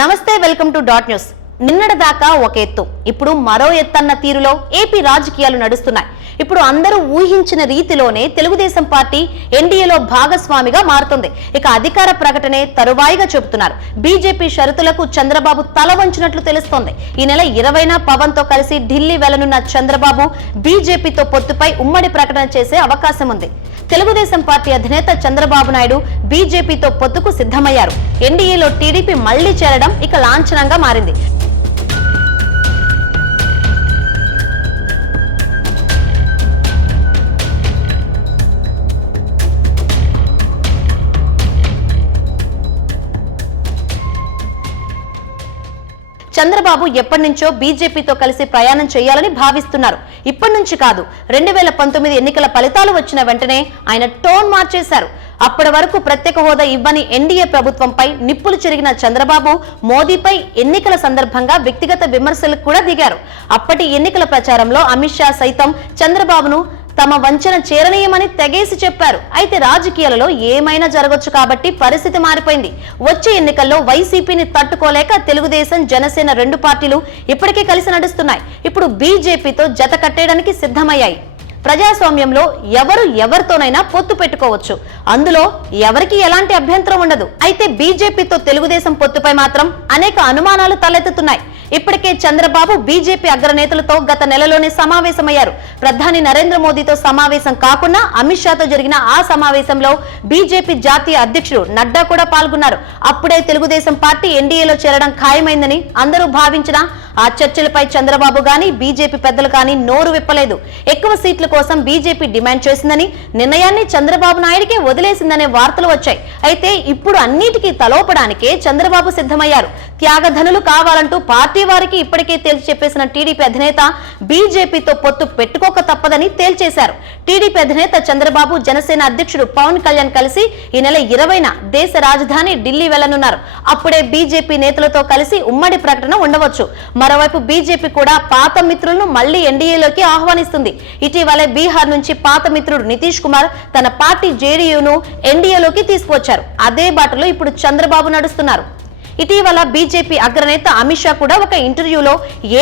నమస్తే welcome to dot news. నిన్నటి దాకా ఒక ఎత్తు ఇప్పుడు మరో ఎత్తన్న తీరులో ఏపీ రాజకీయాలు నడుస్తున్నాయి. ఇప్పుడు అందరూ ఊహించిన రీతిలోనే తెలుగుదేశం పార్టీ ఎన్డీఏలో భాగస్వామిగా మారుతుంది. ఇక అధికార ప్రకటనే తరువాయిగా చెబుతున్నారు. బీజేపీ షరతులకు చంద్రబాబు తల వంచినట్లు తెలుస్తోంది. ఈ నెల ఇరవైన పవన్తో కలిసి ఢిల్లీ వెళ్ళనున్న చంద్రబాబు బీజేపీతో పొత్తుపై ఉమ్మడి ప్రకటన చేసే అవకాశం ఉంది తెలుగుదేశం పార్టీ అధినేత చంద్రబాబు నాయుడు బీజేపీతో పొత్తుకు సిద్ధమయ్యారు. ఎన్డీఏలో టీడీపీ మళ్ళీ చేరడం ఇక లాంఛనంగా మారింది. చంద్రబాబు ఎప్పటి నుంచో బీజేపీతో కలిసి ప్రయాణం చేయాలని భావిస్తున్నారు. ఇప్పటి నుంచి కాదు రెండు వేల పంతొమ్మిది ఎన్నికల ఫలితాలు వచ్చిన వెంటనే ఆయన టోన్ మార్చేశారు. అప్పటి వరకు ప్రత్యేక హోదా ఇవ్వని ఎన్డీఏ ప్రభుత్వంపై నిప్పులు చెరిగిన చంద్రబాబు మోదీపై ఎన్నికల సందర్భంగా వ్యక్తిగత విమర్శలకు కూడా దిగారు. అప్పటి ఎన్నికల ప్రచారంలో అమిత్ షా సైతం చంద్రబాబును తమ వంచన చేరనీయమని తెగేసి చెప్పారు. అయితే రాజకీయాలలో ఏమైనా జరగొచ్చు కాబట్టి పరిస్థితి మారిపోయింది. వచ్చే ఎన్నికల్లో వైసీపీని తట్టుకోలేక తెలుగుదేశం జనసేన రెండు పార్టీలు ఇప్పటికే కలిసి నడుస్తున్నాయి. ఇప్పుడు బీజేపీతో జత కట్టేయడానికి సిద్ధమయ్యాయి. ప్రజాస్వామ్యంలో ఎవరు ఎవరితోనైనా పొత్తు పెట్టుకోవచ్చు. అందులో ఎవరికి ఎలాంటి అభ్యంతరం ఉండదు. అయితే బీజేపీతో తెలుగుదేశం పొత్తుపై మాత్రం అనేక అనుమానాలు తలెత్తుతున్నాయి. ఇప్పటికే చంద్రబాబు బీజేపీ అగ్రనేతలతో గత నెలలోనే సమావేశమయ్యారు. ప్రధాని నరేంద్ర మోదీతో సమావేశం కాకుండా అమిత్ షాతో జరిగిన ఆ సమావేశంలో బీజేపీ జాతీయ అధ్యక్షుడు నడ్డా కూడా పాల్గొన్నారు. అప్పుడే తెలుగుదేశం పార్టీ ఎన్డీఏలో చేరడం ఖాయమైందని అందరూ భావించినా ఆ చర్చలపై చంద్రబాబు గాని బీజేపీ పెద్దలు కానీ నోరు విప్పలేదు. ఎక్కువ సీట్ల కోసం బీజేపీ డిమాండ్ చేసిందని నిర్ణయాన్ని చంద్రబాబు నాయుడికే వదిలేసిందనే వార్తలు వచ్చాయి. అయితే ఇప్పుడు అన్నిటికీ తలోపడానికే చంద్రబాబు సిద్ధమయ్యారు. త్యాగధనులు కావాలంటూ పార్టీ వారికి ఇప్పటికే తేల్చి చెప్పేసిన టీడీపీ అధినేత బీజేపీతో పొత్తు పెట్టుకోక తప్పదని తేల్చేశారు. టీడీపీ అధినేత చంద్రబాబు జనసేన అధ్యక్షుడు పవన్ కళ్యాణ్ కలిసి ఈ నెల ఇరవైన దేశ రాజధాని ఢిల్లీ వెళ్ళనున్నారు అప్పుడే బీజేపీ నేతలతో కలిసి ఉమ్మడి ప్రకటన ఉండవచ్చు. మరోవైపు బీజేపీ కూడా పాత మిత్రులను మళ్ళీ ఎన్డీఏలోకి ఆహ్వానిస్తుంది. ఇటీవలే బీహార్ నుంచి పాత మిత్రుడు నితీష్ కుమార్ తన పార్టీ జేడీయూను ఎన్డీఏలోకి తీసుకువచ్చారు. అదే బాటలో ఇప్పుడు చంద్రబాబు నడుస్తున్నారు. ఇటీవల బీజేపీ అగ్రనేత అమిత్ షా కూడా ఒక ఇంటర్వ్యూలో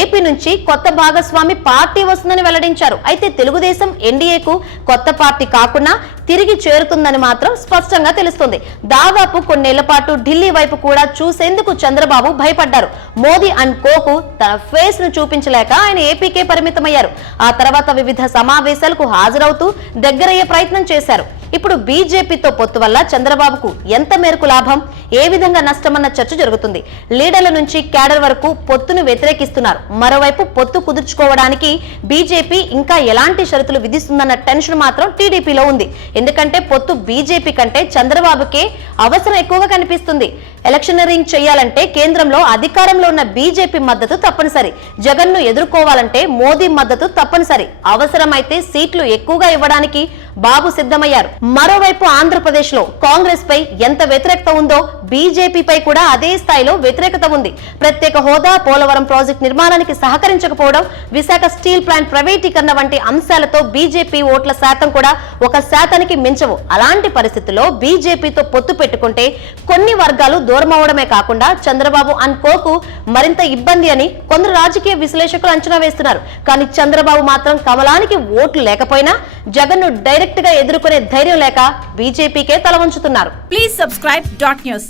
ఏపీ నుంచి కొత్త భాగస్వామి పార్టీ వస్తుందని వెల్లడించారు. అయితే తెలుగుదేశం ఎన్డీఏకు కొత్త పార్టీ కాకుండా తిరిగి చేరుతుందని మాత్రం స్పష్టంగా తెలుస్తుంది. దాదాపు కొన్నేళ్ళ పాటు ఢిల్లీ వైపు కూడా చూసేందుకు చంద్రబాబు భయపడ్డారు. మోదీ అండ్ కోకు తన ఫేస్ను చూపించలేక ఆయన ఏపీకే పరిమితమయ్యారు. ఆ తర్వాత వివిధ సమావేశాలకు హాజరవుతూ దగ్గరయ్యే ప్రయత్నం చేశారు. ఇప్పుడు బీజేపీతో పొత్తు వల్ల చంద్రబాబుకు ఎంత మేరకు లాభం? ఏ విధంగా నష్టమన్న చర్చ జరుగుతుంది? లీడర్ల నుంచి క్యాడర్ వరకు పొత్తును వ్యతిరేకిస్తున్నారు. మరోవైపు పొత్తు కుదుర్చుకోవడానికి బీజేపీ ఇంకా ఎలాంటి షరతులు విధిస్తుందన్న టెన్షన్ మాత్రం టీడీపీలో ఉంది. ఎందుకంటే పొత్తు బీజేపీ కంటే చంద్రబాబుకే అవసరం ఎక్కువగా కనిపిస్తుంది. ఎలక్షనరింగ్ చేయాలంటే కేంద్రంలో అధికారంలో ఉన్న బీజేపీ మద్దతు తప్పనిసరి. జగన్ను ఎదుర్కోవాలంటే మోదీ మద్దతు తప్పనిసరి. అవసరమైతే సీట్లు ఎక్కువగా ఇవ్వడానికి బాబు సిద్ధమయ్యారు. మరోవైపు ఆంధ్రప్రదేశ్లో కాంగ్రెస్ పై ఎంత వ్యతిరేకత ఉందో బీజేపీపై కూడా అదే స్థాయిలో వ్యతిరేకత ఉంది. ప్రత్యేక హోదా పోలవరం ప్రాజెక్ట్ నిర్మాణానికి సహకరించకపోవడం విశాఖ స్టీల్ ప్లాంట్ ప్రైవేటీకరణ వంటి అంశాలతో బీజేపీ ఓట్ల శాతం కూడా ఒక శాతానికి మించవు. అలాంటి పరిస్థితుల్లో బీజేపీతో పొత్తు పెట్టుకుంటే కొన్ని వర్గాలు దూరమవడమే కాకుండా చంద్రబాబు అండ్ కోకు మరింత ఇబ్బంది అని కొందరు రాజకీయ విశ్లేషకులు అంచనా వేస్తున్నారు. కానీ చంద్రబాబు మాత్రం కమలానికి ఓట్లు లేకపోయినా జగన్ను డైరెక్ట్గా ఎదుర్కొనే ధైర్యం లేక బీజేపీకే తల వంచుతున్నారు. Please subscribe dot news